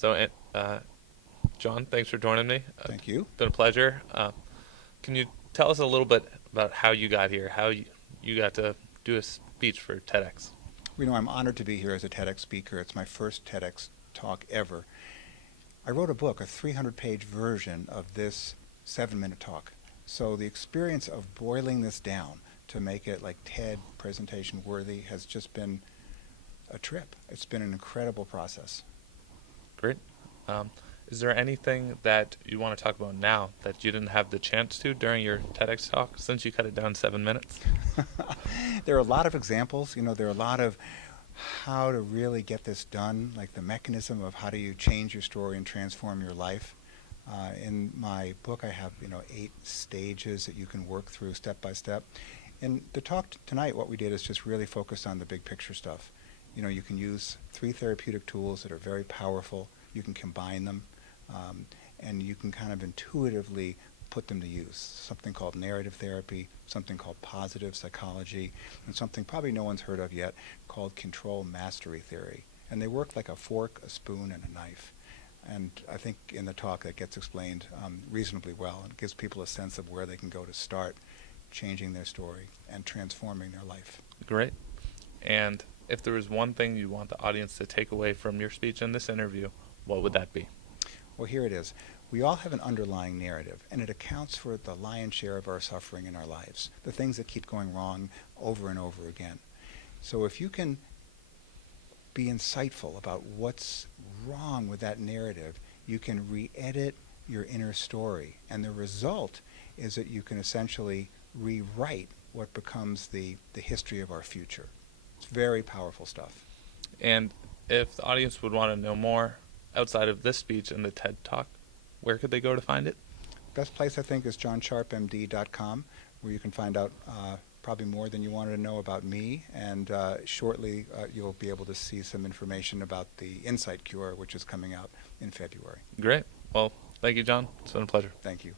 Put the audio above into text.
So, John, thanks for joining me. Thank you. Been a pleasure. Can you tell us a little bit about how you got here, how you got to do a speech for TEDx? I'm honored to be here as a TEDx speaker. It's my first TEDx talk ever. I wrote a book, a 300-page version of this 7-minute talk. So the experience of boiling this down to make it like TED presentation worthy has just been a trip. It's been an incredible process. Great. Is there anything that you want to talk about now that you didn't have the chance to during your TEDx talk, since you cut it down 7 minutes? There are a lot of examples. There are a lot of how to really get this done, like the mechanism of how do you change your story and transform your life. In my book, I have 8 stages that you can work through step by step. In the talk tonight, what we did is just really focus on the big picture stuff. You can use 3 therapeutic tools that are very powerful. You can combine them, and you can kind of intuitively put them to use. Something called narrative therapy, something called positive psychology, and something probably no one's heard of yet called control mastery theory. And they work like a fork, a spoon, and a knife. And I think in the talk that gets explained reasonably well, and gives people a sense of where they can go to start changing their story and transforming their life. Great. And if there was one thing you want the audience to take away from your speech in this interview, what would that be? Well, here it is. We all have an underlying narrative, and it accounts for the lion's share of our suffering in our lives, the things that keep going wrong over and over again. So if you can be insightful about what's wrong with that narrative, you can re-edit your inner story, and the result is that you can essentially rewrite what becomes the history of our future. It's very powerful stuff. And if the audience would want to know more outside of this speech and the TED Talk, where could they go to find it? Best place, I think, is johnsharpmd.com, where you can find out probably more than you wanted to know about me, and shortly you'll be able to see some information about the Insight Cure, which is coming out in February. Great. Well, thank you, John. It's been a pleasure. Thank you.